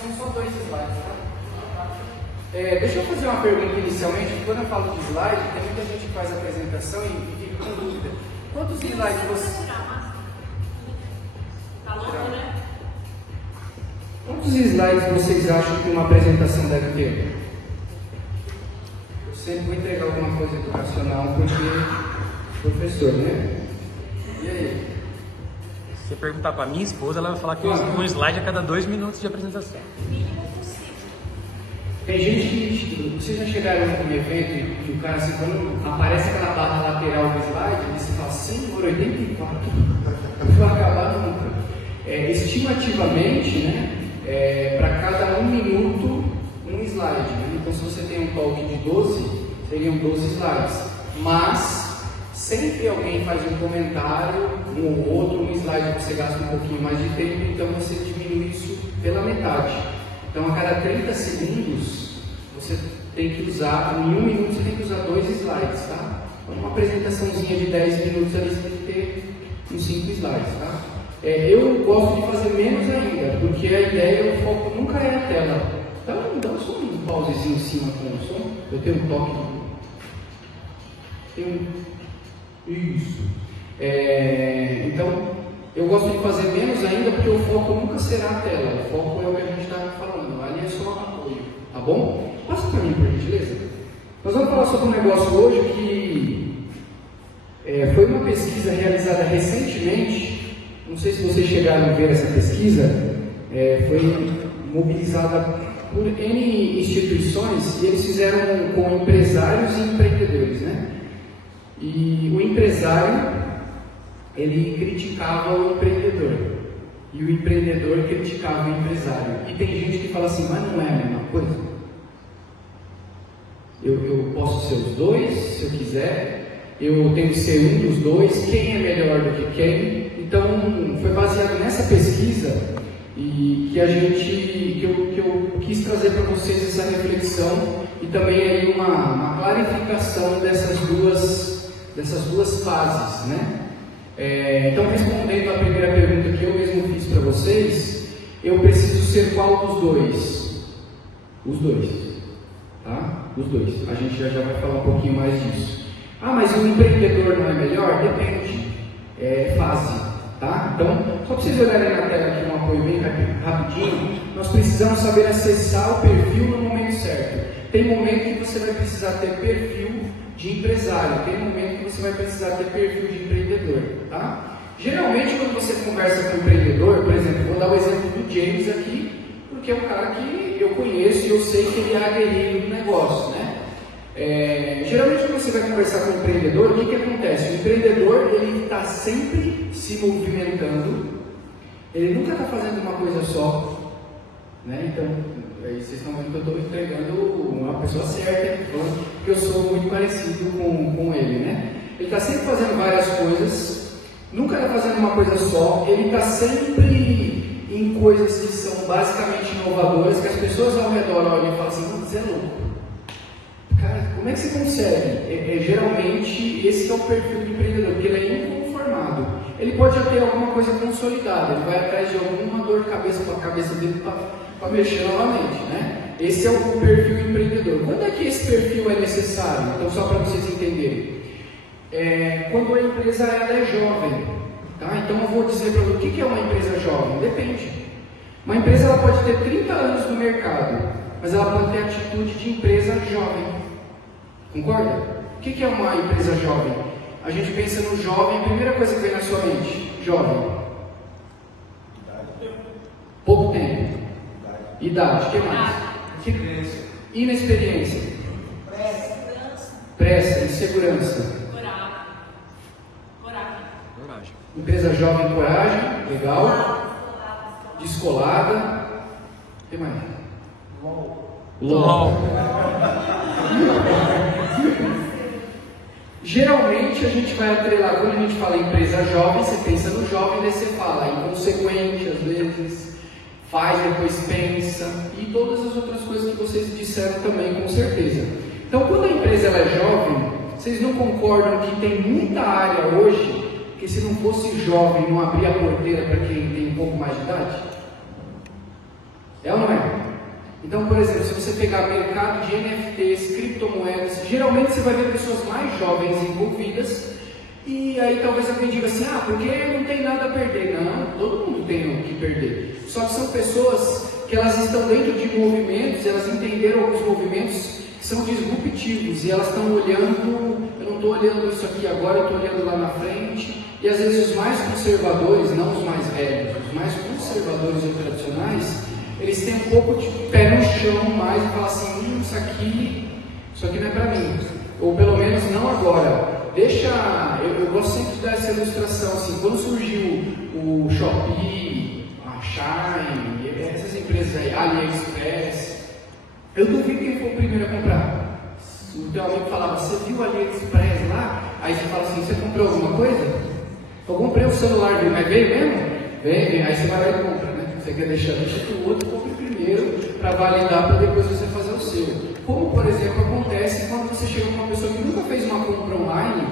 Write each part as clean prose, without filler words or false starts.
São só 2 slides, tá? Deixa eu fazer uma pergunta inicialmente. Quando eu falo de slide, tem muita gente que faz a apresentação e fica com dúvida. Quantos slides você... Tá louco, né? Quantos slides vocês acham que uma apresentação deve ter? Eu sempre vou entregar alguma coisa educacional porque professor, né? E aí? Se você perguntar para minha esposa, ela vai falar que um slide a cada 2 minutos de apresentação. Tem gente que... Vocês já chegaram num evento e que o cara, assim, quando aparece aquela barra lateral do slide, ele se fala, senhor, 84, não vai acabar nunca. Estimativamente, né, para cada 1 minuto, um slide. Né? Então, se você tem um talk de 12, seriam 12 slides. Mas, sempre alguém faz um comentário, um ou outro, um slide que você gasta um pouquinho mais de tempo, então você diminui isso pela metade. Então, a cada 30 segundos, você tem que usar, em 1 minuto, você tem que usar 2 slides, tá? Então, uma apresentaçãozinha de 10 minutos ali, você tem que ter uns 5 slides, tá? Eu gosto de fazer menos ainda, porque a ideia, o foco nunca é a tela. Então, dá só um pausezinho em cima com o som. Eu tenho um toque. Isso. Então, eu gosto de fazer menos ainda, porque o foco nunca será a tela. O foco é o que a gente está falando. Ali é só apoio, tá bom? Passa para mim, por gentileza. Nós vamos falar sobre um negócio hoje que foi uma pesquisa realizada recentemente. Não sei se vocês chegaram a ver essa pesquisa, foi mobilizada por N instituições e eles fizeram com empresários e empreendedores, né? E o empresário, ele criticava o empreendedor e o empreendedor criticava o empresário. E tem gente que fala assim, mas não é a mesma coisa? Eu posso ser os dois, se eu quiser, eu tenho que ser um dos dois, quem é melhor do que quem? Então, foi baseado nessa pesquisa e que eu quis trazer para vocês essa reflexão e também aí uma clarificação dessas duas fases, né? Então, respondendo a primeira pergunta que eu mesmo fiz para vocês, eu preciso ser qual dos dois? Os dois, tá? Os dois. A gente já vai falar um pouquinho mais disso. Ah, mas o empreendedor não é melhor? Depende. É fase. Tá? Então, só para vocês olharem na tela aqui um apoio bem rapidinho, nós precisamos saber acessar o perfil no momento certo. Tem momento que você vai precisar ter perfil de empresário, tem momento que você vai precisar ter perfil de empreendedor. Tá? Geralmente, quando você conversa com um empreendedor, por exemplo, vou dar o exemplo do James aqui, porque é um cara que eu conheço e eu sei que ele é aguerrido no negócio, né? Geralmente quando você vai conversar com um empreendedor, o que acontece? O empreendedor, ele está sempre se movimentando, ele nunca está fazendo uma coisa só, né? Então, aí vocês estão vendo que eu estou entregando uma pessoa certa, porque eu sou muito parecido com ele, né? Ele está sempre fazendo várias coisas, nunca está fazendo uma coisa só, ele está sempre em coisas que são basicamente inovadoras, que as pessoas ao redor olham e falam assim, você é louco. Cara, como é que você consegue? Geralmente, esse é o perfil do empreendedor, porque ele é inconformado. Ele pode já ter alguma coisa consolidada, ele vai atrás de alguma dor de cabeça para a cabeça dele para mexer novamente, né? Esse é o perfil empreendedor. Quando é que esse perfil é necessário? Então, só para vocês entenderem. Quando a empresa ela é jovem, tá? Então eu vou dizer para vocês, o que é uma empresa jovem? Depende. Uma empresa ela pode ter 30 anos no mercado, mas ela pode ter atitude de empresa jovem. Concorda? O que é uma empresa jovem? A gente pensa no jovem, a primeira coisa que vem na sua mente, jovem. Pouco tempo. Idade. O que mais? Inexperiência. Pressa. Insegurança. Coragem. Empresa jovem, coragem. Legal. Descolada. O que mais? LOL. Geralmente a gente vai atrelar, quando a gente fala empresa jovem, você pensa no jovem, daí você fala inconsequente às vezes, faz, depois pensa, e todas as outras coisas que vocês disseram também, com certeza. Então, quando a empresa ela é jovem, vocês não concordam que tem muita área hoje, que se não fosse jovem, não abria a porteira para quem tem um pouco mais de idade? É ou não é? Então, por exemplo, se você pegar mercado de NFTs, criptomoedas, geralmente você vai ver pessoas mais jovens envolvidas, e aí talvez alguém diga assim, porque não tem nada a perder. Não, todo mundo tem o que perder. Só que são pessoas que elas estão dentro de movimentos, elas entenderam alguns movimentos que são disruptivos, e elas estão olhando, eu não estou olhando isso aqui agora, eu estou olhando lá na frente, e às vezes os mais conservadores, não os mais velhos, os mais conservadores e tradicionais, eles têm um pouco de pé no chão mais e falam assim, isso aqui não é para mim, ou pelo menos não agora. Eu gosto sempre de dar essa ilustração, assim, quando surgiu o Shopee, a Shine, essas empresas aí, AliExpress, eu duvido quem foi o primeiro a comprar. O teu amigo falava, você viu o AliExpress lá? Aí você fala assim, você comprou alguma coisa? Eu comprei o celular dele, mas veio mesmo? Vem, aí você vai lá e compra, né? Você quer deixar que o outro compre primeiro para validar, para depois você fazer o seu. Como, por exemplo, acontece quando você chega com uma pessoa que nunca fez uma compra online,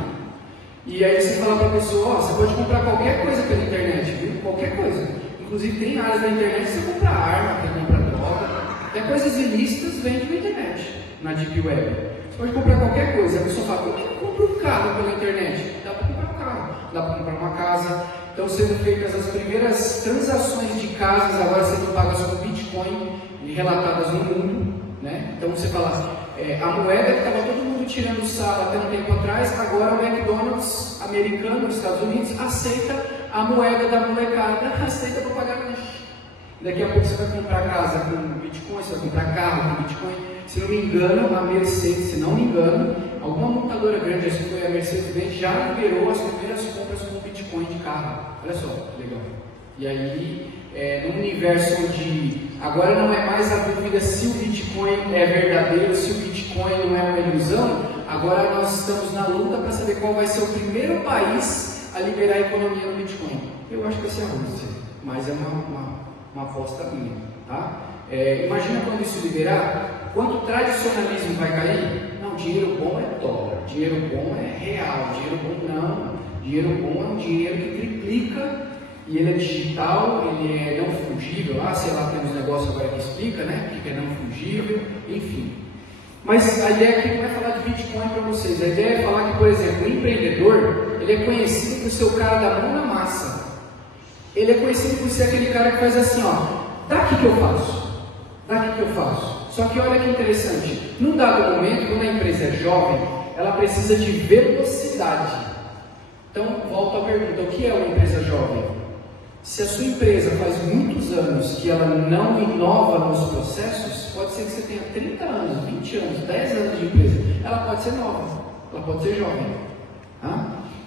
e aí você fala para a pessoa, você pode comprar qualquer coisa pela internet, viu? Qualquer coisa. Inclusive tem áreas da internet que você compra arma, você compra droga, até coisas ilícitas vende na internet, na Deep Web. Você pode comprar qualquer coisa. A pessoa fala, como é que eu compro um carro pela internet? Dá para comprar um carro, dá para comprar uma casa. Estão sendo feitas as primeiras transações de casas, agora sendo pagas com Bitcoin e relatadas no mundo, né? Então você fala, a moeda que estava todo mundo tirando sarro até um tempo atrás, agora o McDonald's americano, nos Estados Unidos, aceita a moeda da molecada, aceita para pagar lanche. Daqui a pouco você vai comprar casa com Bitcoin, você vai comprar carro com Bitcoin. Se não me engano, a Mercedes, se não me engano, alguma montadora grande, acho que foi a Mercedes-Benz, já liberou as primeiras compras com Bitcoin de carro. Olha só, legal. E aí, num universo onde agora não é mais a dúvida se o Bitcoin é verdadeiro, se o Bitcoin não é uma ilusão, agora nós estamos na luta para saber qual vai ser o primeiro país a liberar a economia no Bitcoin. Eu acho que vai ser a Rússia, mas é uma aposta minha, tá? Imagina quando isso liberar, quanto tradicionalismo vai cair? Não, dinheiro bom é dólar, dinheiro bom é real, dinheiro bom não. Dinheiro bom é um dinheiro que triplica e ele é digital, ele é não fungível. Sei lá, tem uns negócios agora que explica, né? O que é não fungível, enfim. Mas a ideia aqui não é falar de Bitcoin para vocês, a ideia é falar que, por exemplo, o empreendedor, ele é conhecido por ser o cara da mão na massa. Ele é conhecido por ser aquele cara que faz assim, daqui que eu faço, daqui que eu faço. Só que olha que interessante, num dado momento, quando a empresa é jovem, ela precisa de velocidade. Então, volto à pergunta, o que é uma empresa jovem? Se a sua empresa faz muitos anos que ela não inova nos processos, pode ser que você tenha 30 anos, 20 anos, 10 anos de empresa. Ela pode ser nova, ela pode ser jovem.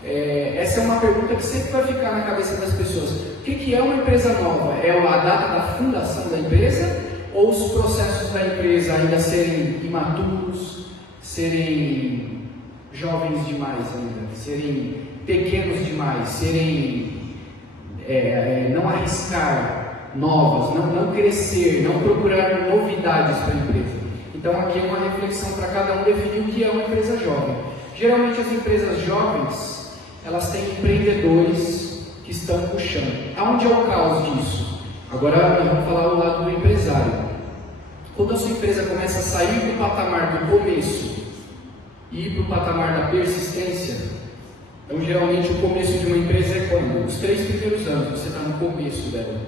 Essa é uma pergunta que sempre vai ficar na cabeça das pessoas. O que é uma empresa nova? É a data da fundação da empresa ou os processos da empresa ainda serem imaturos, serem jovens demais ainda, serem pequenos demais, serem não arriscar novas, não crescer, não procurar novidades para a empresa. Então aqui é uma reflexão para cada um definir o que é uma empresa jovem. Geralmente as empresas jovens, elas têm empreendedores que estão puxando. Aonde é o caos disso? Agora nós vamos falar do lado do empresário. Quando a sua empresa começa a sair do patamar do começo e ir para o patamar da persistência, então geralmente o começo de uma empresa é quando? Os 3 primeiros anos, você está no começo dela.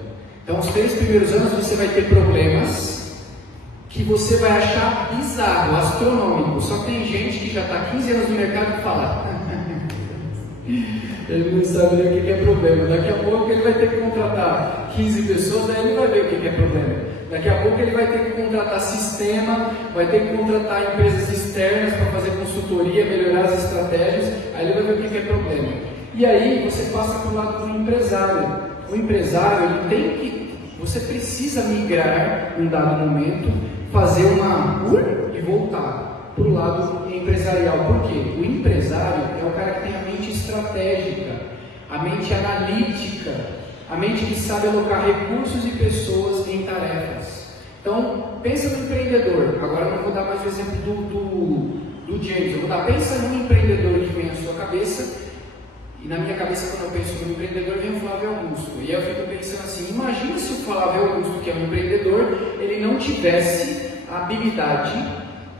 Então os 3 primeiros anos você vai ter problemas que você vai achar bizarro, astronômico. Só que tem gente que já está 15 anos no mercado e fala ele não sabe nem o que é problema. Daqui a pouco ele vai ter que contratar 15 pessoas, daí ele vai ver o que é problema. Daqui a pouco ele vai ter que contratar sistema, vai ter que contratar empresas externas para fazer consultoria, melhorar as estratégias, aí ele vai ver o que é problema. E aí você passa para o lado do empresário. O empresário, você precisa migrar em um dado momento, fazer e voltar para o lado empresarial. Por quê? O empresário é o cara que tem a mente estratégica, a mente analítica, a mente que sabe alocar recursos e pessoas em tarefas. Então, pensa no empreendedor. Agora eu não vou dar mais o exemplo do James, eu vou dar, pensa num empreendedor que vem à sua cabeça, e na minha cabeça quando eu penso no empreendedor vem o Flávio Augusto, e eu fico pensando assim, imagina se o Flávio Augusto, que é um empreendedor, ele não tivesse a habilidade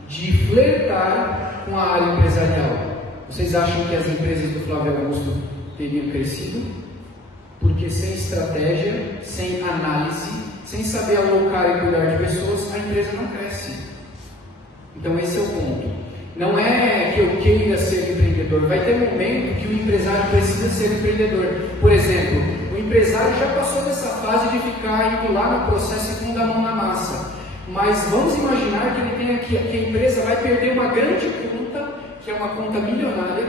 de flertar com a área empresarial. Vocês acham que as empresas do Flávio Augusto teriam crescido? Porque sem estratégia, sem análise, sem saber alocar e cuidar de pessoas, a empresa não cresce. Então esse é o ponto. Não é que eu queira ser empreendedor, vai ter momento que o empresário precisa ser empreendedor. Por exemplo, o empresário já passou dessa fase de ficar indo lá no processo e pondo a mão na massa. Mas vamos imaginar que ele tenha que a empresa vai perder uma grande conta, que é uma conta milionária,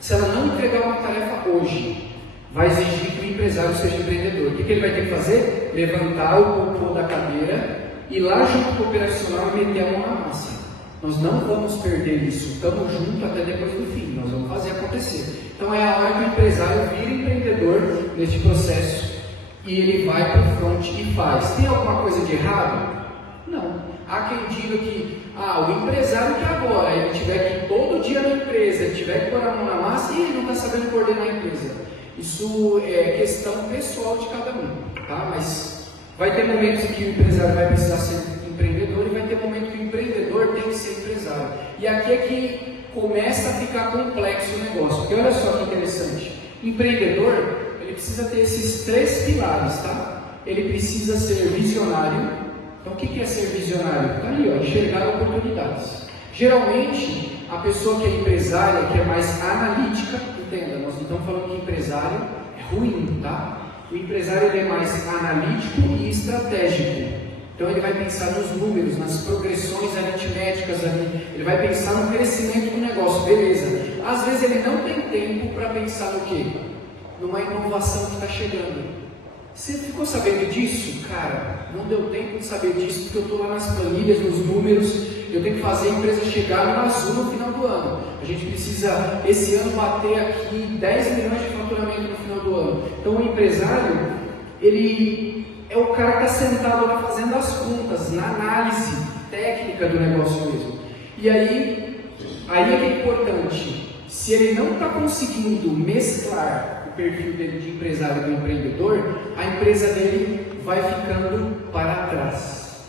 se ela não entregar uma tarefa hoje. Vai exigir que o empresário seja empreendedor. O que ele vai ter que fazer? Levantar o popô da cadeira, ir lá junto com o operacional e meter a mão na massa. Nós não vamos perder isso, estamos juntos até depois do fim, nós vamos fazer acontecer. Então é a hora que o empresário vira empreendedor neste processo e ele vai para o front e faz. Tem alguma coisa de errado? Não. Há quem diga que o empresário que agora ele tiver que ir todo dia na empresa, ele tiver que pôr a mão na massa e ele não está sabendo coordenar a empresa. Isso é questão pessoal de cada um, tá? Mas vai ter momentos em que o empresário vai precisar ser empreendedor e vai ter momentos que o empreendedor tem que ser empresário. E aqui é que começa a ficar complexo o negócio. Porque olha só que interessante. Empreendedor, ele precisa ter esses 3 pilares, tá? Ele precisa ser visionário. Então o que é ser visionário? Está ali, ó, enxergar oportunidades. Geralmente, a pessoa que é empresária, que é mais analítica, entenda, nós não estamos falando que empresário é ruim, tá? O empresário ele é mais analítico e estratégico. Então ele vai pensar nos números, nas progressões aritméticas ali, ele vai pensar no crescimento do negócio, beleza. Às vezes ele não tem tempo para pensar no quê? Numa inovação que está chegando. Você ficou sabendo disso? Cara, não deu tempo de saber disso, porque eu estou lá nas planilhas, nos números, eu tenho que fazer a empresa chegar no azul no final do ano. A gente precisa, esse ano, bater aqui 10 milhões de faturamento no final do ano. Então o empresário, ele é o cara que está sentado lá fazendo as contas, na análise técnica do negócio mesmo. E aí é que é importante, se ele não está conseguindo mesclar o perfil dele de empresário e do empreendedor, a empresa dele vai ficando para trás.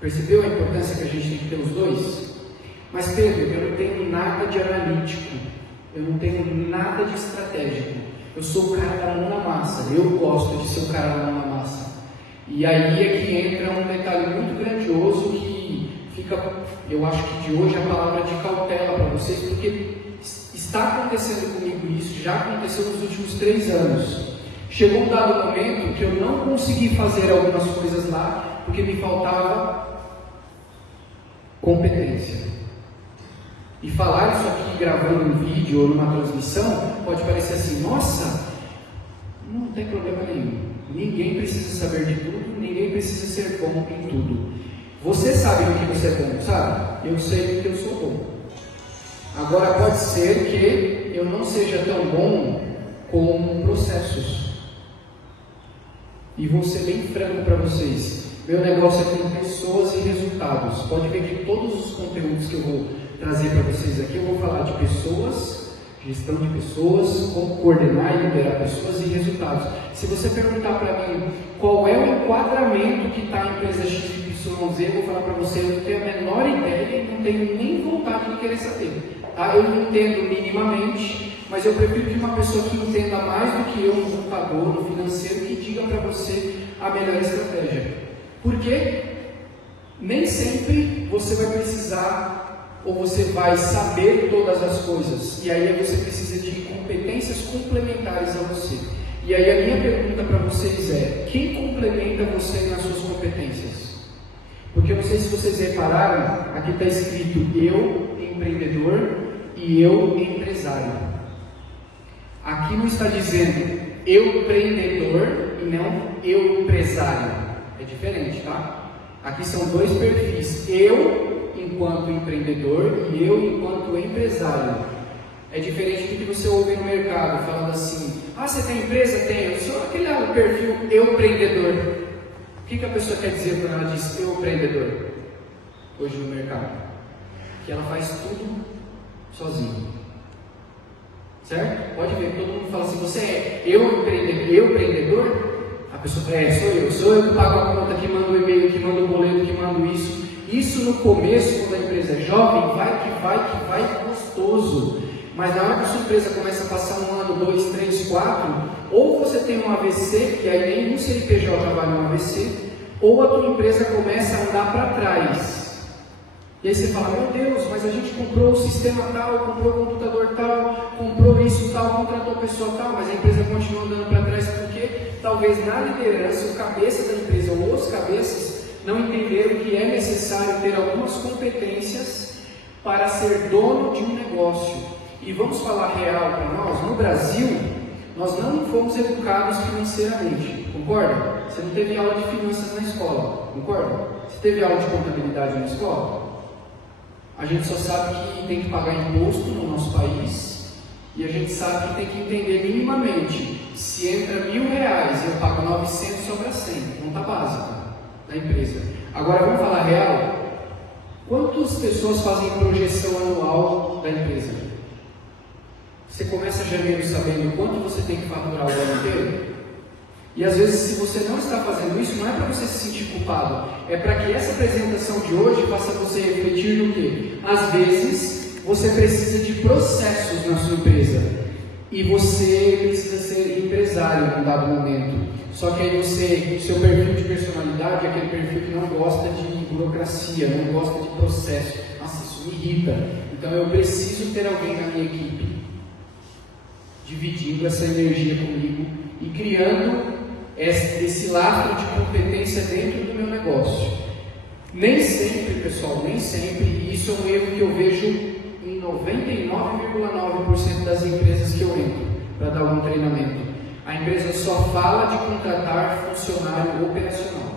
Percebeu a importância que a gente tem que ter os dois? Mas Pedro, eu não tenho nada de analítico, eu não tenho nada de estratégico, eu sou o cara da mão na massa, eu gosto de ser o cara da mão na massa. E aí é que entra um detalhe muito grandioso que fica, eu acho que de hoje a palavra de cautela para vocês, porque está acontecendo comigo isso, já aconteceu nos últimos 3 anos. Chegou um dado momento que eu não consegui fazer algumas coisas lá, porque me faltava competência. E falar isso aqui gravando um vídeo ou numa transmissão, pode parecer assim, nossa, não tem problema nenhum. Ninguém precisa saber de tudo, ninguém precisa ser bom em tudo. Você sabe no que você é bom, sabe? Eu sei no que eu sou bom. Agora pode ser que eu não seja tão bom com processos. E vou ser bem franco para vocês. Meu negócio é com pessoas e resultados. Pode ver que todos os conteúdos que eu vou trazer para vocês aqui, eu vou falar de pessoas, gestão de pessoas, como coordenar e liderar pessoas e resultados. Se você perguntar para mim qual é o enquadramento que está a empresa XYZ, eu vou falar para você, eu não tenho a menor ideia e não tenho nem vontade de querer saber. Tá? Eu não entendo minimamente, mas eu prefiro que uma pessoa que entenda mais do que eu no computador, no financeiro, que diga para você a melhor estratégia. Porque nem sempre você vai precisar ou você vai saber todas as coisas, e aí você precisa de competências complementares a você. E aí a minha pergunta para vocês é, quem complementa você nas suas competências? Porque eu não sei se vocês repararam, aqui está escrito eu, empreendedor, e eu, empresário. Aqui não está dizendo eu, empreendedor, e não eu, empresário. É diferente, tá? Aqui são 2 perfis, eu enquanto empreendedor e eu enquanto empresário. É diferente do que você ouve no mercado, falando assim, você tem empresa? Tenho. Eu sou aquele perfil eu empreendedor. O que a pessoa quer dizer quando ela diz eu empreendedor? Hoje no mercado. Que ela faz tudo sozinha. Certo? Pode ver, todo mundo fala assim, você é eu empreendedor? A A pessoa fala, sou eu que pago a conta, que mando o e-mail, que mando o boleto, que mando isso. Isso no começo, quando a empresa é jovem, vai gostoso. Mas na hora que a sua empresa começa a passar 1 ano, 2, 3, 4, ou você tem um AVC, que aí nenhum CNPJ vai no AVC, ou a tua empresa começa a andar para trás. E aí você fala, meu Deus, mas a gente comprou o sistema tal, comprou o computador tal, comprou isso tal, contratou a pessoa tal, mas a empresa continua andando para trás porque talvez na liderança, o cabeça da empresa ou os cabeças não entenderam que é necessário ter algumas competências para ser dono de um negócio. E vamos falar real para nós, no Brasil, nós não fomos educados financeiramente, concorda? Você não teve aula de finanças na escola, concorda? Você teve aula de contabilidade na escola? A gente só sabe que tem que pagar imposto no nosso país e a gente sabe que tem que entender minimamente, se entra R$1.000 e eu pago 900, sobra 100, conta básica da empresa. Agora vamos falar real, quantas pessoas fazem projeção anual da empresa? Você começa janeiro sabendo quanto você tem que faturar o ano inteiro? E às vezes, se você não está fazendo isso, não é para você se sentir culpado, é para que essa apresentação de hoje faça você refletir no quê? Às vezes, você precisa de processos na sua empresa e você precisa ser empresário em um dado momento. Só que aí o seu perfil de personalidade é aquele perfil que não gosta de burocracia, não gosta de processo. Nossa, isso me irrita. Então eu preciso ter alguém na minha equipe dividindo essa energia comigo e criando esse lastro de competência dentro do meu negócio. Nem sempre, pessoal, nem sempre, e isso é um erro que eu vejo em 99,9% das empresas que eu entro para dar algum treinamento. A empresa só fala de contratar funcionário operacional.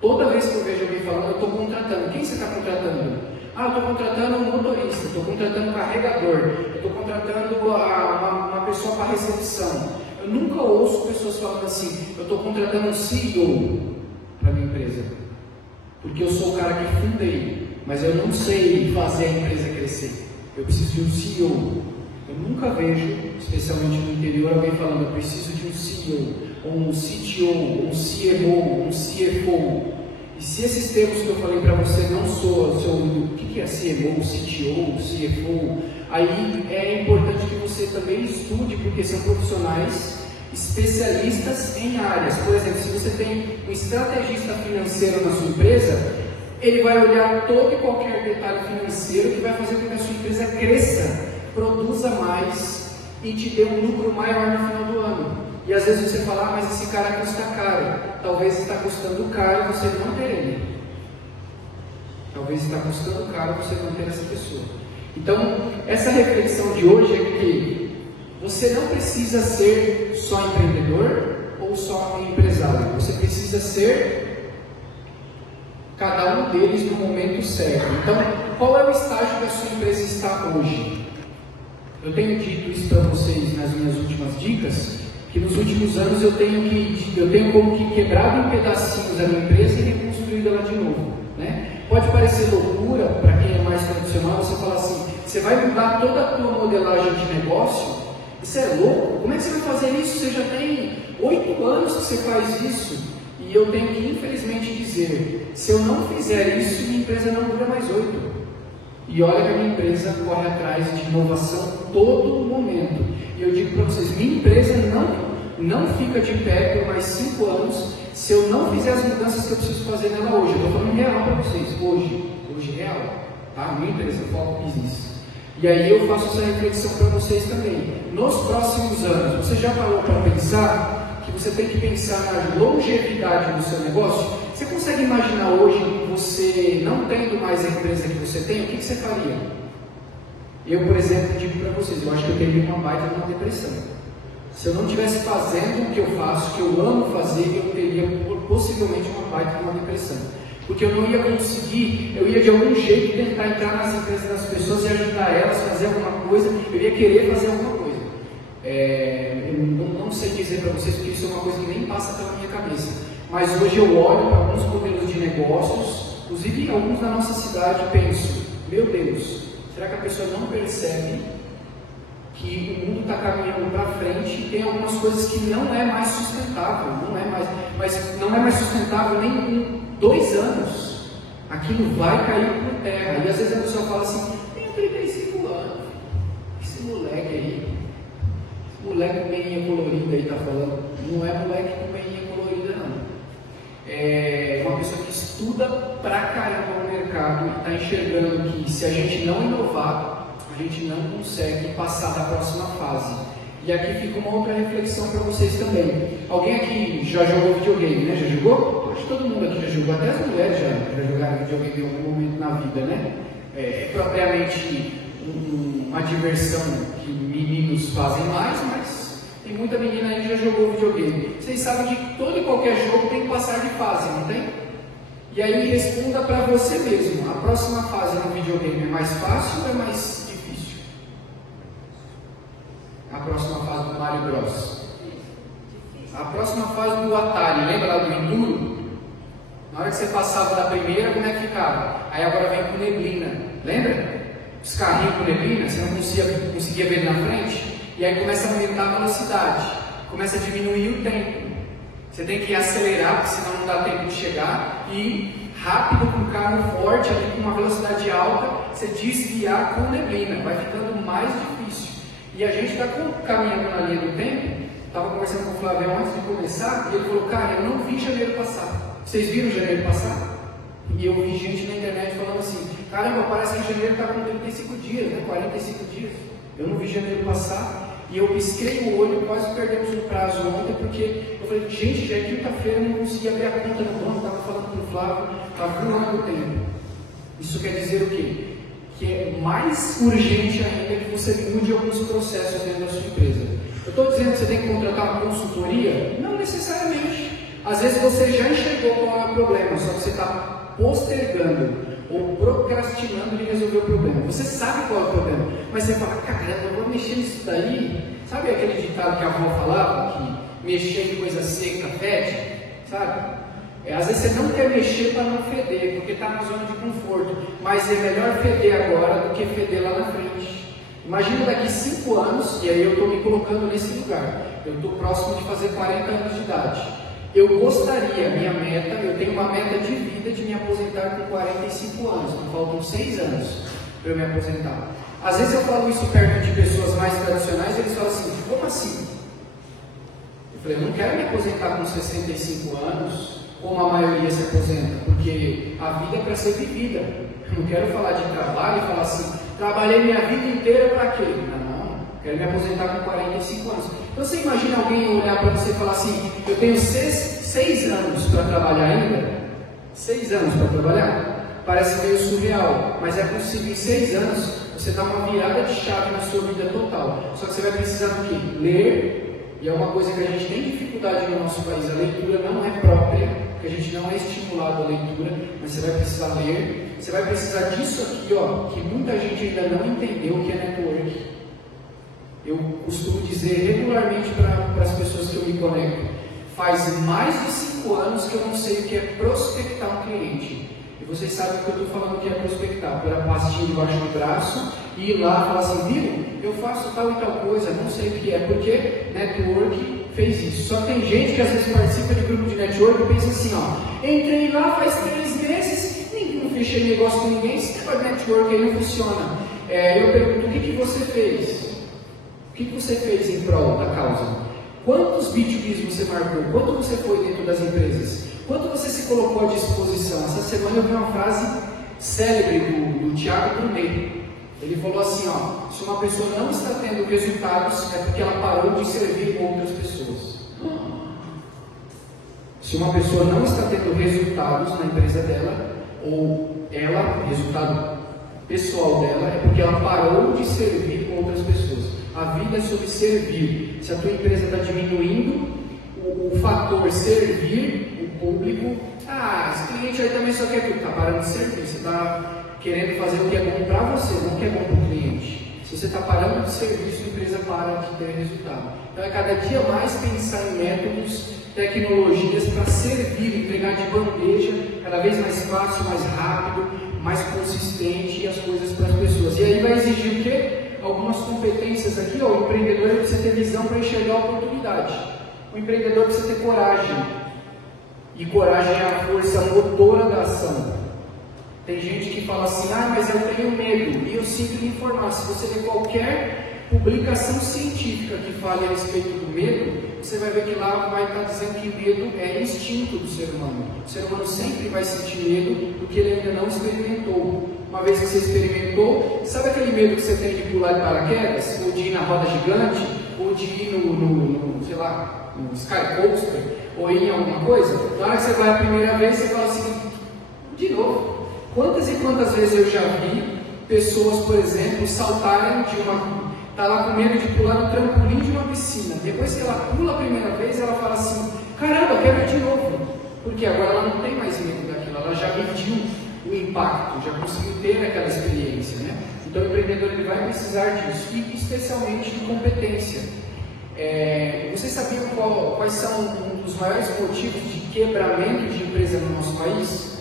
Toda vez que eu vejo alguém falando, eu estou contratando. Quem você está contratando? Eu estou contratando um motorista, estou contratando um carregador, eu estou contratando uma pessoa para recepção. Eu nunca ouço pessoas falando assim, eu estou contratando um CEO para a minha empresa, porque eu sou o cara que fundei, mas eu não sei fazer a empresa crescer, eu preciso de um CEO. Eu nunca vejo, especialmente no interior, alguém falando, eu preciso de um CEO, ou um CTO, ou um CMO, ou um CFO. E se esses termos que eu falei para você não soam, o que é CMO, CTO, CFO, aí é importante que você também estude, porque são profissionais especialistas em áreas. Por exemplo, se você tem um estrategista financeiro na sua empresa, ele vai olhar todo e qualquer detalhe financeiro que vai fazer com que a sua empresa cresça, produza mais e te dê um lucro maior no final do ano. E às vezes você fala, mas esse cara custa caro. Talvez está custando caro e você não ter ele. Talvez está custando caro você não ter essa pessoa. Então, essa reflexão de hoje é que você não precisa ser só empreendedor ou só empresário. Você precisa ser cada um deles no momento certo. Então, qual é o estágio que a sua empresa está hoje? Eu tenho dito isso para vocês nas minhas últimas dicas, que nos últimos anos eu tenho como que quebrado em pedacinhos a minha empresa e reconstruído ela de novo, né? Pode parecer loucura para quem é mais tradicional, você fala assim, você vai mudar toda a tua modelagem de negócio? Isso é louco? Como é que você vai fazer isso? Você já tem 8 anos que você faz isso. E eu tenho que infelizmente dizer, se eu não fizer isso, minha empresa não dura mais 8. E olha que a minha empresa corre atrás de inovação todo momento. E eu digo para vocês, minha empresa não fica de pé por mais 5 anos se eu não fizer as mudanças que eu preciso fazer nela hoje. Eu estou falando real para vocês, hoje real, tá? Minha empresa, Foco Business. E aí eu faço essa reflexão para vocês também. Nos próximos anos, você já parou para pensar que você tem que pensar na longevidade do seu negócio? Você consegue imaginar hoje você não tendo mais a empresa que você tem? O que você faria? Eu, por exemplo, digo para vocês, eu acho que eu teria uma baita de uma depressão. Se eu não estivesse fazendo o que eu faço, que eu amo fazer, eu teria possivelmente uma baita de uma depressão. Porque eu não ia conseguir, eu ia de algum jeito tentar entrar nas empresas das pessoas e ajudar elas a fazer alguma coisa, eu ia querer fazer alguma coisa. Eu não sei dizer para vocês, porque isso é uma coisa que nem passa pela minha cabeça. Mas hoje eu olho para alguns modelos de negócios, inclusive alguns da nossa cidade, e penso, meu Deus, será que a pessoa não percebe que o mundo está caminhando para frente e tem algumas coisas que não é mais sustentável, mas não é mais sustentável nem em 2 anos. Aquilo vai cair por terra. E às vezes a pessoa fala assim, tenho 35 anos, esse moleque aí, esse moleque com meinha colorida aí está falando, não é moleque com meinha colorida não. É uma pessoa que estuda pra caramba no mercado e está enxergando que se a gente não inovar, a gente não consegue passar da próxima fase. E aqui fica uma outra reflexão para vocês também. Alguém aqui já jogou videogame, né? Já jogou? Acho que todo mundo aqui já jogou, até as mulheres já jogaram videogame em algum momento na vida, né? É propriamente uma diversão que meninos fazem mais, mas tem muita menina aí que já jogou videogame. Vocês sabem que todo e qualquer jogo tem que passar de fase, não tem? E aí responda para você mesmo, a próxima fase no videogame é mais fácil ou é mais difícil? A próxima fase do Mario Bros. A próxima fase do Atari, lembra lá do Enduro? Na hora que você passava da primeira, como é que ficava? Aí agora vem com neblina, lembra? Os carrinhos com neblina, você não conseguia ver na frente, e aí começa a aumentar a velocidade, começa a diminuir o tempo. Você tem que acelerar, porque senão não dá tempo de chegar, e rápido com o carro forte, ali com uma velocidade alta, você desviar com neblina, vai ficando mais difícil. E a gente está caminhando na linha do tempo. Estava conversando com o Flávio antes de começar, e ele falou, cara, eu não vi janeiro passar. Vocês viram janeiro passar? E eu vi gente na internet falando assim, caramba, parece que janeiro está com 35 dias, né? 45 dias. Eu não vi janeiro passar. E eu pisquei o olho, quase perdemos o prazo ontem, porque eu falei, gente, já é quinta-feira, eu não consegui abrir a conta no banco, estava falando para o Flávio, está voando o tempo. Isso quer dizer o quê? Que é mais urgente ainda que você mude alguns processos dentro da sua empresa. Eu estou dizendo que você tem que contratar uma consultoria? Não necessariamente. Às vezes você já enxergou qual é o problema, só que você está postergando ou procrastinando de resolver o problema. Você sabe qual é o problema, mas você fala, caramba, eu vou mexer nisso daí. Sabe aquele ditado que a avó falava, que mexer em coisa seca fede? Sabe? Às vezes você não quer mexer para não feder, porque está na zona de conforto, mas é melhor feder agora do que feder lá na frente. Imagina daqui 5 anos, e aí eu estou me colocando nesse lugar, eu estou próximo de fazer 40 anos de idade. Eu gostaria, minha meta, eu tenho uma meta de vida de me aposentar com 45 anos, me faltam 6 anos para eu me aposentar. Às vezes eu falo isso perto de pessoas mais tradicionais, e eles falam assim, como assim? Eu falei, eu não quero me aposentar com 65 anos, como a maioria se aposenta, porque a vida é para ser vivida. Eu não quero falar de trabalho e falar assim, trabalhei minha vida inteira para quê? Não, quero me aposentar com 45 anos. Então você imagina alguém olhar para você e falar assim, eu tenho 6 anos para trabalhar ainda? 6 anos para trabalhar? Parece meio surreal, mas é possível. Em 6 anos você dá uma virada de chave na sua vida total. Só que você vai precisar do quê? Ler. E é uma coisa que a gente tem dificuldade no nosso país, a leitura não é própria, porque a gente não é estimulado a leitura, mas você vai precisar ler, você vai precisar disso aqui, ó, que muita gente ainda não entendeu o que é network. Eu costumo dizer regularmente para as pessoas que eu me conecto, faz mais de 5 anos que eu não sei o que é prospectar um cliente. E vocês sabem que eu estou falando que é prospectar, pôr a pastinha debaixo do braço e ir lá e falar assim, viram? Eu faço tal e tal coisa, não sei o que é, porque network fez isso. Só tem gente que às vezes participa de grupo de network e pensa assim, ó, entrei lá faz 3 meses, não fechei negócio com ninguém, esse negócio de network aí não funciona. Eu pergunto, o que você fez? O que você fez em prol da causa? Quantos B2Bs você marcou? Quanto você foi dentro das empresas? Quanto você se colocou à disposição? Essa semana eu vi uma frase célebre do Thiago Brunet. Ele falou assim, ó, se uma pessoa não está tendo resultados, é porque ela parou de servir outras pessoas. Se uma pessoa não está tendo resultados na empresa dela, ou ela, resultado pessoal dela, é porque ela parou de servir outras pessoas. A vida é sobre servir. Se a tua empresa está diminuindo o fator servir, o público, esse cliente aí também só quer que está parando de servir, você está querendo fazer o que é bom para você, não o que é bom para o cliente. Se você está parando de servir, sua empresa para de ter resultado. Então é cada dia mais pensar em métodos, tecnologias para servir, entregar de bandeja, cada vez mais fácil, mais rápido, mais consistente as coisas para as pessoas. E aí vai exigir o quê? algumas competências aqui. O empreendedor precisa ter visão para enxergar a oportunidade. O empreendedor precisa ter coragem. E coragem é a força motora da ação. Tem gente que fala assim, mas eu tenho medo. E eu sinto lhe informar, se você ver qualquer publicação científica que fale a respeito do medo, você vai ver que lá vai estar dizendo que medo é instinto do ser humano. O ser humano sempre vai sentir medo porque ele ainda não experimentou. Uma vez que você experimentou, sabe aquele medo que você tem de pular de paraquedas? Ou de ir na roda gigante? Ou de ir no sei lá, no Sky Coaster? Ou ir em alguma coisa? Na hora que você vai a primeira vez, você fala assim, de novo. Quantas e quantas vezes eu já vi pessoas, por exemplo, saltarem de uma... Está lá com medo de pular no trampolim de uma piscina. Depois que ela pula a primeira vez, ela fala assim, caramba, eu quero ir de novo. Porque agora ela não tem mais medo daquilo, ela já mediu o impacto, já conseguiu ter aquela experiência, né? Então o empreendedor ele vai precisar disso, e especialmente de competência. Vocês sabiam quais são um dos maiores motivos de quebramento de empresa no nosso país?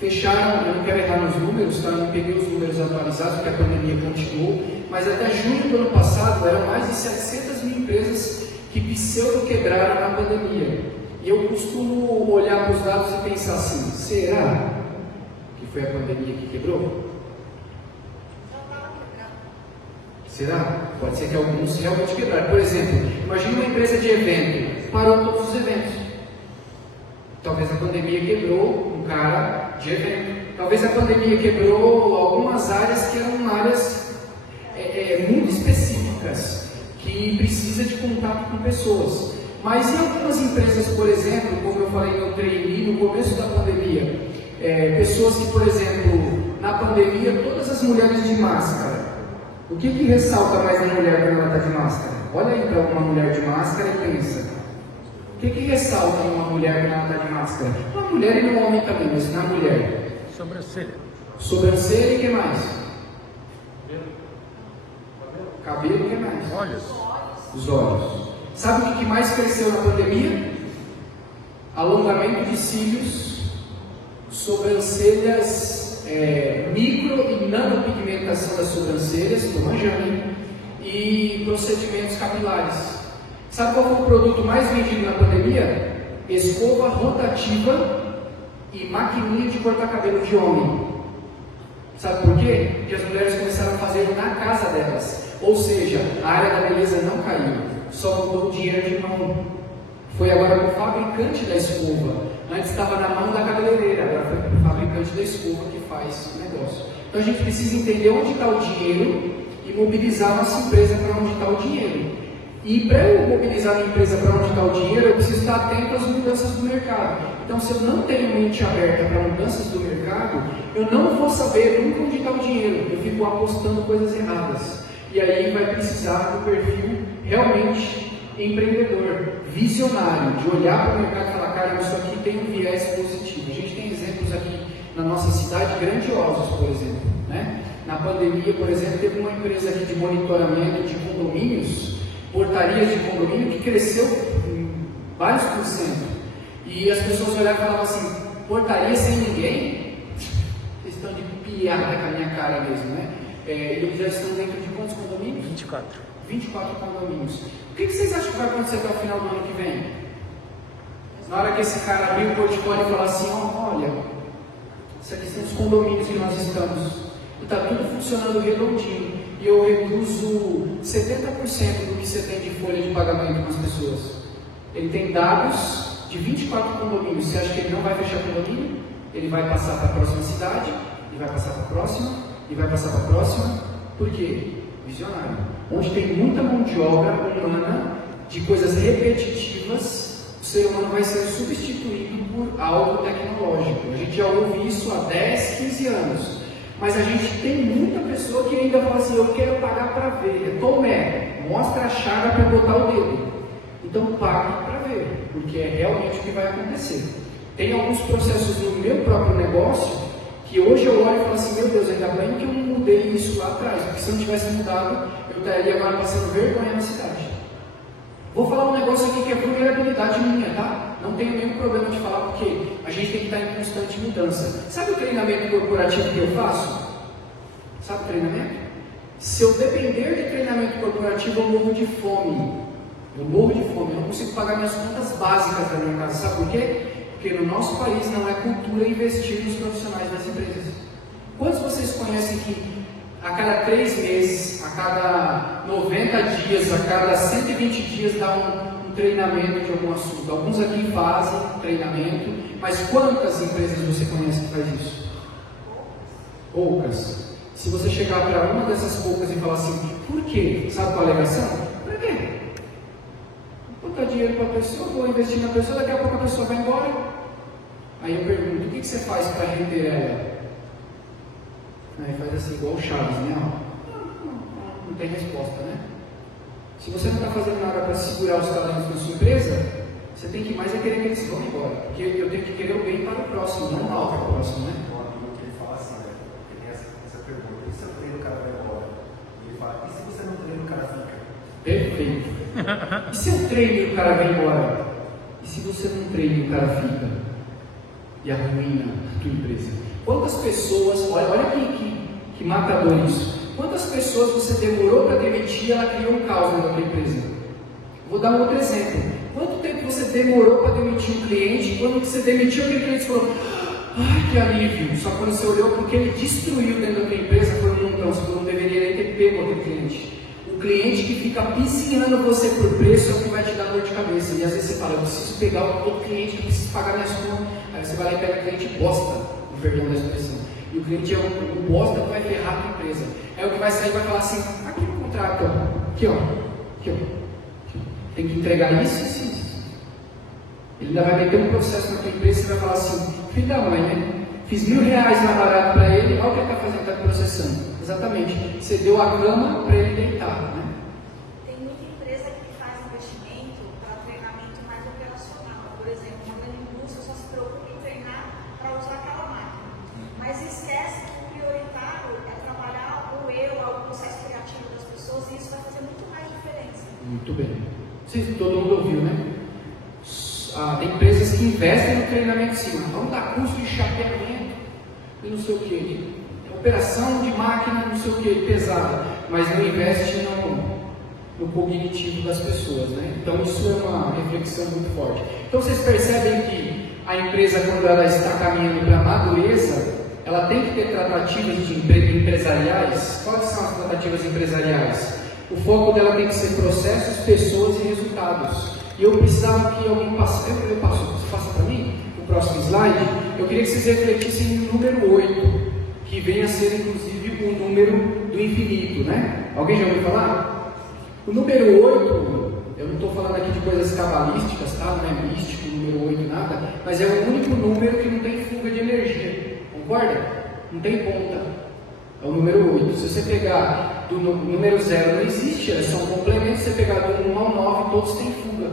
Fecharam, eu não quero errar nos números, tá? Eu não peguei os números atualizados porque a pandemia continuou, mas até junho do ano passado eram mais de 700 mil empresas que pseudo quebraram na pandemia. E eu costumo olhar para os dados e pensar assim, será que foi a pandemia que quebrou? Será? Pode ser que alguns realmente quebraram. Por exemplo, imagine uma empresa de evento, parou todos os eventos. Talvez a pandemia quebrou um cara de evento. Talvez a pandemia quebrou algumas áreas que eram áreas muito específicas, que precisa de contato com pessoas. Mas em algumas empresas, por exemplo, como eu falei no trainee, no começo da pandemia, pessoas que, por exemplo, na pandemia, todas as mulheres de máscara. O que ressalta mais na mulher quando ela está de máscara? Olha aí para uma mulher de máscara e pensa. O que ressalta em uma mulher quando ela está de máscara? Uma mulher e no homem também, mas na mulher. Sobrancelha. Sobrancelha e o que mais? Cabelo e o que mais? Olhos. Os olhos. Sabe o que mais cresceu na pandemia? Alongamento de cílios, sobrancelhas, micro e nanopigmentação das sobrancelhas, estou manjando, e procedimentos capilares. Sabe qual foi o produto mais vendido na pandemia? Escova rotativa e maquininha de cortar cabelo de homem. Sabe por quê? Porque as mulheres começaram a fazer na casa delas. Ou seja, a área da beleza não caiu, só mudou o dinheiro de mão. Foi agora para o fabricante da escova. Antes estava na mão da cabeleireira, agora foi para o fabricante da escova que faz o negócio. Então a gente precisa entender onde está o dinheiro e mobilizar a nossa empresa para onde está o dinheiro. E para eu mobilizar a minha empresa para onde está o dinheiro, eu preciso estar atento às mudanças do mercado. Então, se eu não tenho mente aberta para mudanças do mercado, eu não vou saber nunca onde está o dinheiro. Eu fico apostando coisas erradas. E aí vai precisar do perfil realmente empreendedor, visionário, de olhar para o mercado e falar, cara, isso aqui tem um viés positivo. A gente tem exemplos aqui na nossa cidade grandiosos, por exemplo, né? Na pandemia, por exemplo, teve uma empresa aqui de monitoramento de condomínios, portarias de condomínio, que cresceu em vários por cento. E as pessoas olhavam e falavam assim, portaria sem ninguém? Vocês estão de piada com a minha cara mesmo, né? Eles já estão dentro de quantos condomínios? 24. 24 condomínios. O que vocês acham que vai acontecer até o final do ano que vem? Na hora que esse cara abrir o portfólio e falar assim, olha, isso aqui são os condomínios que nós estamos, e está tudo funcionando redondinho, e eu reduzo 70% do que você tem de folha de pagamento com as pessoas. Ele tem dados de 24 condomínios. Você acha que ele não vai fechar condomínio? Ele vai passar para a próxima cidade, e vai passar para a próxima, e vai passar para a próxima. Por quê? Visionário. Onde tem muita mão de obra humana, de coisas repetitivas, o ser humano vai ser substituído por algo tecnológico. A gente já ouve isso há 10, 15 anos. Mas a gente tem muita pessoa que ainda fala assim, eu quero pagar para ver. Tomé, mostra a chaga para botar o dedo. Então pague para ver, porque é realmente o que vai acontecer. Tem alguns processos no meu próprio negócio que hoje eu olho e falo assim, meu Deus, ainda bem que eu não mudei isso lá atrás, porque se eu não tivesse mudado, eu estaria agora passando vergonha na cidade. Vou falar um negócio aqui que é vulnerabilidade minha, tá? Não tenho nenhum problema de falar, porque a gente tem que estar em constante mudança. Sabe o treinamento corporativo que eu faço? Sabe o treinamento? Se eu depender de treinamento corporativo, eu morro de fome. Eu morro de fome, eu não consigo pagar minhas contas básicas da minha casa. Sabe por quê? Porque no nosso país não é cultura investir nos profissionais das empresas. Quantos vocês conhecem que a cada 3 meses, a cada 90 dias, a cada 120 dias dá um treinamento de algum assunto? Alguns aqui fazem treinamento, mas quantas empresas você conhece que faz isso? Poucas. Se você chegar para uma dessas poucas e falar assim, por quê? Sabe qual é a alegação? Por quê? Vou botar dinheiro para a pessoa, vou investir na pessoa, daqui a pouco a pessoa vai embora. Aí eu pergunto, o que você faz para reter ela? Aí faz assim, igual o Chaves, né? Não tem resposta, né? Se você não está fazendo nada para segurar os talentos na sua empresa, você tem que mais é querer que eles vão embora. Porque eu tenho que querer o bem para o próximo, não o mal para o próximo, né? Um amigo que ele fala assim, né? Ele tem essa pergunta, e se eu treino o cara vai embora? E ele fala, e se você não treina o cara fica? Perfeito. E se eu treino e o cara vai embora? E se você não treina e o cara fica? E arruina a tua empresa? Quantas pessoas, olha que matador isso. Quantas pessoas você demorou para demitir e ela criou um caos na tua empresa? Vou dar um outro exemplo. Quanto tempo você demorou para demitir um cliente? Quando você demitiu aquele cliente, você falou, ai que alívio. Só quando você olhou porque ele destruiu dentro da tua empresa, foi um montão. Você não deveria nem ter pego aquele cliente. O cliente que fica piscinando você por preço é o que vai te dar dor de cabeça. E às vezes você fala, eu preciso pegar outro cliente que precisa pagar minhas contas. Aí você vai lá e pega cliente bosta, no perdão da expressão. E o cliente é o bosta que vai ferrar a tua empresa. É o que vai sair e vai falar assim, aqui no contrato, ó. Aqui, ó. Aqui, ó. Tem que entregar isso, isso, isso. Ele ainda vai meter um processo na tua empresa e vai falar assim, filho da mãe, né? Fiz R$1.000 mais barato para ele, olha o que ele está fazendo, está processando. Exatamente. Você deu a cama para ele deitar, né? Tem muita empresa que faz investimento para treinamento mais operacional. Por exemplo, uma grande indústria só se preocupa em treinar para usar aquela máquina. Mas esquece que o prioritário é trabalhar o eu, o processo criativo das pessoas, e isso vai fazer muito mais diferença. Muito bem. Todo mundo ouviu, né? Tem empresas que investem no treinamento sim, vamos dar curso de chapeamento e não sei o que, operação de máquina, não sei o que, pesada, mas não investe no cognitivo das pessoas, né? Então isso é uma reflexão muito forte. Então vocês percebem que a empresa, quando ela está caminhando para a madureza, ela tem que ter tratativas empresariais. Quais são as tratativas empresariais? O foco dela tem que ser processos, pessoas e resultados. E eu precisava que alguém passasse, passa para mim o próximo slide. Eu queria que vocês refletissem no número 8, que vem a ser inclusive o número do infinito, né? Alguém já ouviu falar? O número 8, eu não estou falando aqui de coisas cabalísticas, tá? Não é místico, o número 8 nada, mas é o único número que não tem fuga de energia, concorda? Não tem ponta. É o número 8. Se você pegar do número 0 não existe, elas são complementos. Se você pegar do 1 ao 9, todos têm fuga.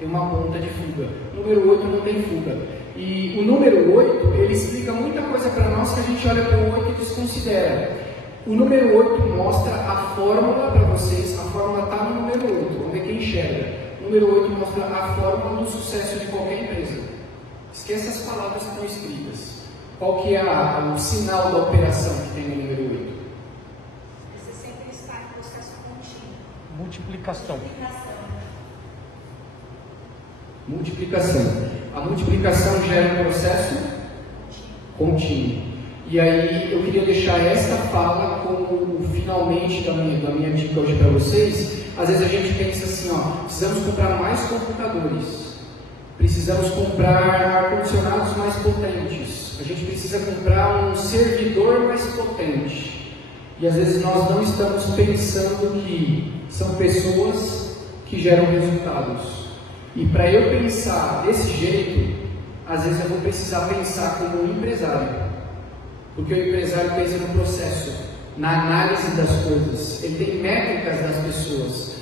Tem uma ponta de fuga. O número 8 não tem fuga. E o número 8, ele explica muita coisa para nós que a gente olha para o 8 e desconsidera. O número 8 mostra a fórmula para vocês. A fórmula está no número 8. Vamos ver quem enxerga. O número 8 mostra a fórmula do sucesso de qualquer empresa. Esqueça as palavras que estão escritas. Qual que é o sinal da operação que tem no número 8? Você sempre está em processo contínuo. Multiplicação. Multiplicação. A multiplicação gera um processo contínuo. E aí eu queria deixar esta fala como finalmente da minha dica hoje para vocês. Às vezes a gente pensa assim, ó, precisamos comprar mais computadores, precisamos comprar ar-condicionados mais potentes, a gente precisa comprar um servidor mais potente. E às vezes nós não estamos pensando que são pessoas que geram resultados. E para eu pensar desse jeito, às vezes eu vou precisar pensar como um empresário. Porque o empresário pensa no processo, na análise das coisas, ele tem métricas das pessoas.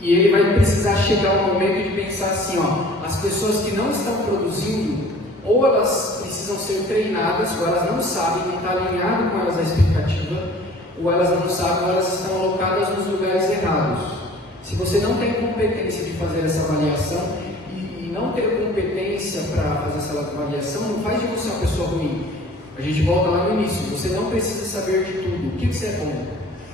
E ele vai precisar chegar ao momento de pensar assim, ó, as pessoas que não estão produzindo, ou elas precisam ser treinadas, ou elas não sabem, não está alinhado com elas a expectativa, ou elas não sabem, ou elas estão alocadas nos lugares errados. Se você não tem competência de fazer essa avaliação, e não ter competência para fazer essa avaliação, não faz de você uma pessoa ruim. A gente volta lá no início, você não precisa saber de tudo. O que você é bom?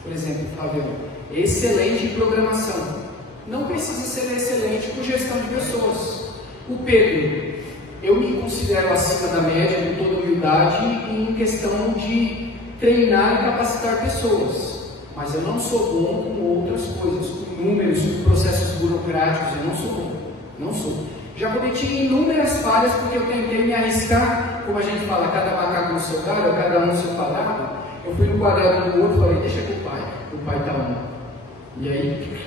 Por exemplo, o Flávio é excelente em programação. Não precisa ser excelente com gestão de pessoas. O Pedro, eu me considero acima da média, com toda humildade, em questão de treinar e capacitar pessoas. Mas eu não sou bom com outras coisas, com números, com processos burocráticos, eu não sou bom. Não sou. Já cometi inúmeras falhas porque eu tentei me arriscar, como a gente fala, cada macaco no seu galho, cada um no seu quadrado. Eu fui no quadrado do outro e falei, deixa com o pai tá um. E aí,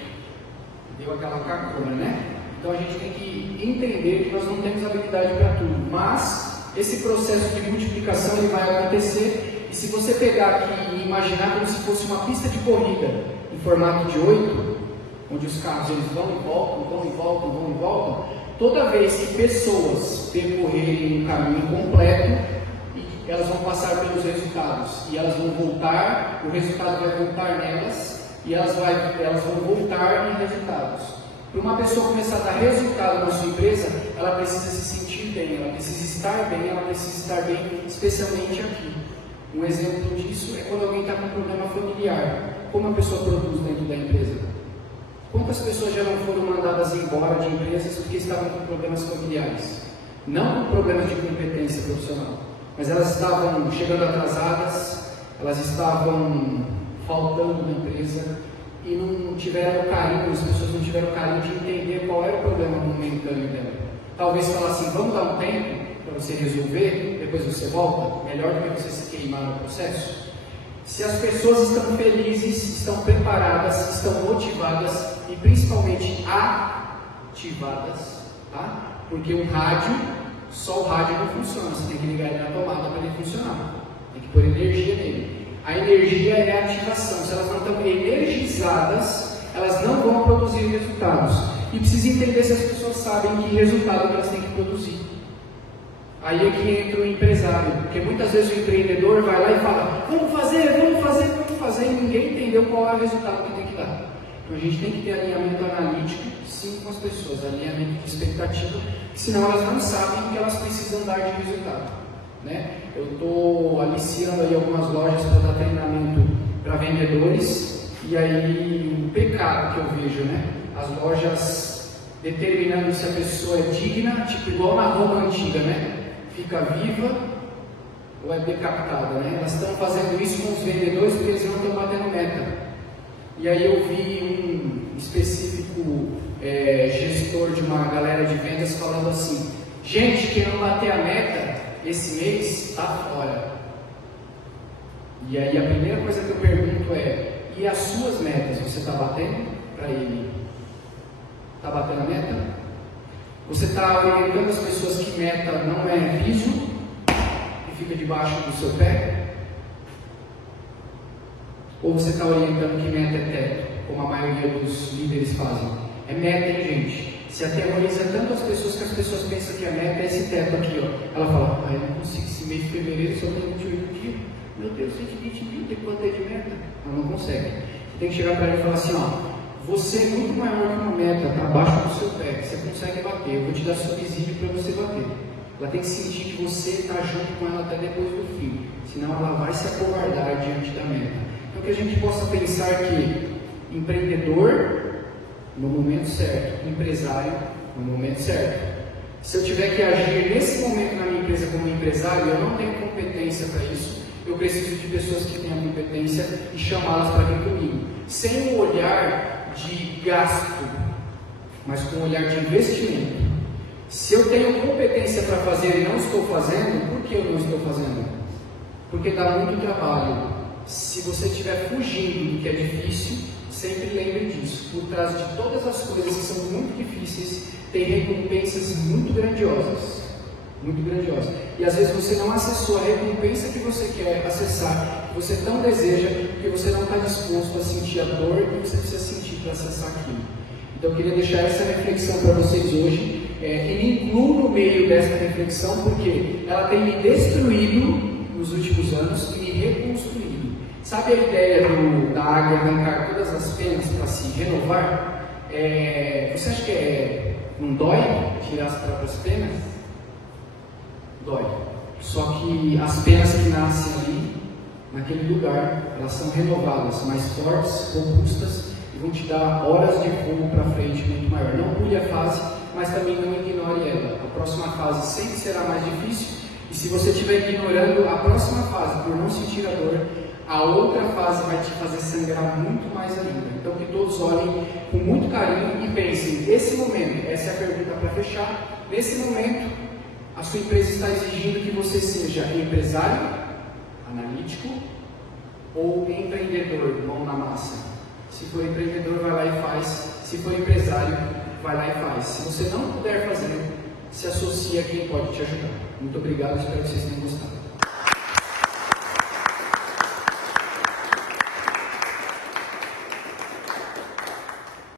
deu aquela cacona, né? Então a gente tem que entender que nós não temos habilidade para tudo, mas esse processo de multiplicação ele vai acontecer, e se você pegar aqui e imaginar como se fosse uma pista de corrida em formato de 8, onde os carros eles vão e voltam, vão e voltam, vão e voltam, toda vez que pessoas percorrerem um caminho completo, elas vão passar pelos resultados, e elas vão voltar, o resultado vai voltar nelas, e elas vão voltar em resultados. Para uma pessoa começar a dar resultado na sua empresa, ela precisa se sentir bem, ela precisa estar bem, ela precisa estar bem, especialmente aqui. Um exemplo disso é quando alguém está com um problema familiar. Como a pessoa produz dentro da empresa? Quantas pessoas já não foram mandadas embora de empresas porque estavam com problemas familiares? Não com problemas de competência profissional, mas elas estavam chegando atrasadas, elas estavam faltando na empresa, e não tiveram carinho, as pessoas não tiveram carinho de entender qual era o problema momentâneo dela. Talvez falar assim, vamos dar um tempo para você resolver, depois você volta, melhor do que você se queimar no processo. Se as pessoas estão felizes, estão preparadas, estão motivadas e principalmente ativadas, tá? Porque um rádio, só o rádio não funciona, você tem que ligar ele na tomada para ele funcionar, tem que pôr energia nele. A energia é a ativação. Se elas não estão energizadas, elas não vão produzir resultados. E precisa entender se as pessoas sabem que resultado elas têm que produzir. Aí é que entra o empresário, porque muitas vezes o empreendedor vai lá e fala, vamos fazer, e ninguém entendeu qual é o resultado que tem que dar. Então a gente tem que ter alinhamento analítico, sim, com as pessoas, alinhamento de expectativa, senão elas não sabem o que elas precisam dar de resultado. Né? Eu estou aliciando aí algumas lojas para dar treinamento para vendedores, e aí um pecado que eu vejo, né? As lojas determinando se a pessoa é digna, tipo igual na Roma antiga, né? Fica viva ou é decapitada, né? Elas estão fazendo isso com os vendedores porque eles não estão batendo meta. E aí eu vi um específico gestor de uma galera de vendas falando assim, gente, quem não bater a meta esse mês está fora. E aí a primeira coisa que eu pergunto é, e as suas metas, você está batendo para ele? Está batendo a meta? Você está orientando as pessoas que meta não é piso e fica debaixo do seu pé? Ou você está orientando que meta é teto, como a maioria dos líderes fazem? É meta, hein, gente? Se aterroriza tanto as pessoas que as pessoas pensam que a meta é esse teto aqui, ó. Ela fala, eu não consigo, esse mês de fevereiro só tem 28 dias, meu Deus, 120 mil, tem quanto é de meta? Ela não consegue. Você tem que chegar para ela e falar assim, ó, você é muito maior que uma meta, está abaixo do seu pé, você consegue bater, eu vou te dar subsídio para você bater. Ela tem que sentir que você está junto com ela até depois do fim, senão ela vai se acovardar diante da meta. Então que a gente possa pensar que empreendedor no momento certo, empresário no momento certo. Se eu tiver que agir nesse momento na minha empresa como empresário, eu não tenho competência para isso, eu preciso de pessoas que tenham competência e chamá-las para vir comigo, sem um olhar de gasto, mas com um olhar de investimento. Se eu tenho competência para fazer e não estou fazendo, por que eu não estou fazendo? Porque dá muito trabalho. Se você estiver fugindo do que é difícil, sempre lembre disso. Por trás de todas as coisas que são muito difíceis, tem recompensas muito grandiosas. Muito grandiosas. E às vezes você não acessou a recompensa que você quer acessar, que você tão deseja, porque você não está disposto a sentir a dor que você precisa sentir para acessar aquilo. Então eu queria deixar essa reflexão para vocês hoje, e me incluo no meio dessa reflexão, porque ela tem me destruído nos últimos anos e me reconstruído. Sabe a ideia da águia arrancar todas as penas para se renovar? Você acha que não dói tirar as próprias penas? Dói. Só que as penas que nascem ali, naquele lugar, elas são renovadas, mais fortes, robustas e vão te dar horas de voo para frente muito maior. Não pule a fase, mas também não ignore ela. A próxima fase sempre será mais difícil e se você estiver ignorando a próxima fase por não sentir a dor, a outra fase vai te fazer sangrar muito mais ainda. Então que todos olhem com muito carinho e pensem, nesse momento, essa é a pergunta para fechar, nesse momento a sua empresa está exigindo que você seja empresário, analítico ou empreendedor, mão na massa. Se for empreendedor, vai lá e faz. Se for empresário, vai lá e faz. Se você não puder fazer, se associe a quem pode te ajudar. Muito obrigado, espero que vocês tenham gostado.